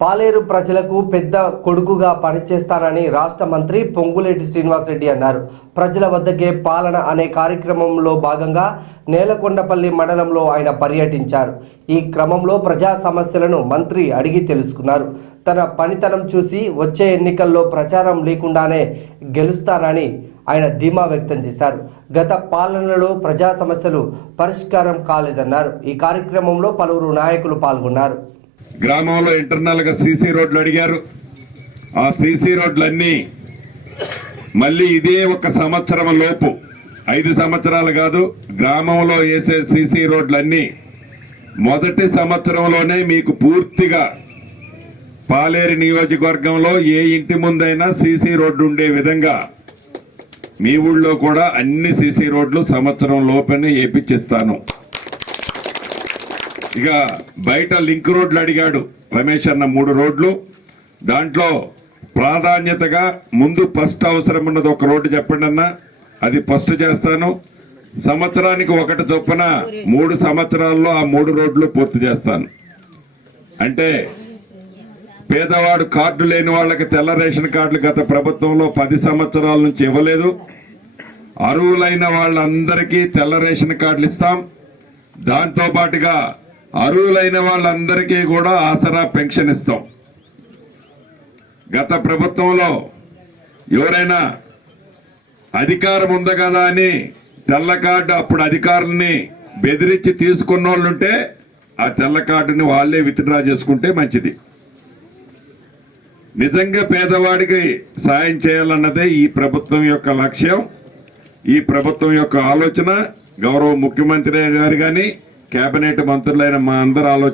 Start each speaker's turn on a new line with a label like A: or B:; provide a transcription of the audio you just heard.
A: పాలేరు ప్రజలకు పెద్ద కొడుకుగా పనిచేస్తానని రాష్ట్ర మంత్రి పొంగులేటి శ్రీనివాసరెడ్డి అన్నారు. ప్రజల వద్దకే పాలన అనే కార్యక్రమంలో భాగంగా నేలకొండపల్లి మండలంలో ఆయన పర్యటించారు. ఈ క్రమంలో ప్రజా సమస్యలను మంత్రి అడిగి తెలుసుకున్నారు. తన పనితనం చూసి వచ్చే ఎన్నికల్లో ప్రచారం లేకుండానే గెలుస్తానని ఆయన ధీమా వ్యక్తం చేశారు. గత పాలనలో ప్రజా సమస్యలు పరిష్కారం కాలేదన్నారు. ఈ కార్యక్రమంలో పలువురు నాయకులు పాల్గొన్నారు.
B: గ్రామంలో ఇంటర్నల్గా సీసీ రోడ్లు అడిగారు. ఆ సీసీ రోడ్లన్నీ మళ్ళీ ఇదే ఒక సంవత్సరం లోపు ఐదు సంవత్సరాలు కాదు గ్రామంలో వేసే సీసీ రోడ్లన్నీ మొదటి సంవత్సరంలోనే మీకు పూర్తిగా పాలేరు నియోజకవర్గంలో ఏ ఇంటి ముందైనా సీసీ రోడ్డు ఉండే విధంగా మీ ఊళ్ళో కూడా అన్ని సీసీ రోడ్లు సంవత్సరం లోపలనే వేపించిస్తాను ఇక బయట లింక్ రోడ్లు అడిగాడు రమేష్ అన్న మూడు రోడ్లు. దాంట్లో ప్రాధాన్యతగా ముందు ఫస్ట్ అవసరం ఉన్నది ఒక రోడ్డు చెప్పండి అన్న. అది ఫస్ట్ చేస్తాను. సంవత్సరానికి ఒకటి చొప్పున మూడు సంవత్సరాల్లో ఆ మూడు రోడ్లు పూర్తి చేస్తాను. అంటే పేదవాడు కార్డు లేని వాళ్ళకి తెల్ల రేషన్ కార్డులు గత ప్రభుత్వంలో పది సంవత్సరాల నుంచి ఇవ్వలేదు. అర్హులైన వాళ్ళందరికీ తెల్ల రేషన్ కార్డులు ఇస్తాం. దాంతో పాటుగా అర్హులైన వాళ్ళందరికీ కూడా ఆసరా పెన్షన్ ఇస్తాం. గత ప్రభుత్వంలో ఎవరైనా అధికారం ఉంది కదా అని తెల్ల కార్డు అప్పుడు అధికారుల్ని బెదిరించి తీసుకున్న వాళ్ళుంటే ఆ తెల్ల కార్డుని వాళ్ళే విత్డ్రా చేసుకుంటే మంచిది. నిజంగా పేదవాడికి సాయం చేయాలన్నదే ఈ ప్రభుత్వం యొక్క లక్ష్యం. ఈ ప్రభుత్వం యొక్క ఆలోచన గౌరవ ముఖ్యమంత్రి గారు కానీ కేబినెట్ మంత్రులైన మా అందరి ఆలోచన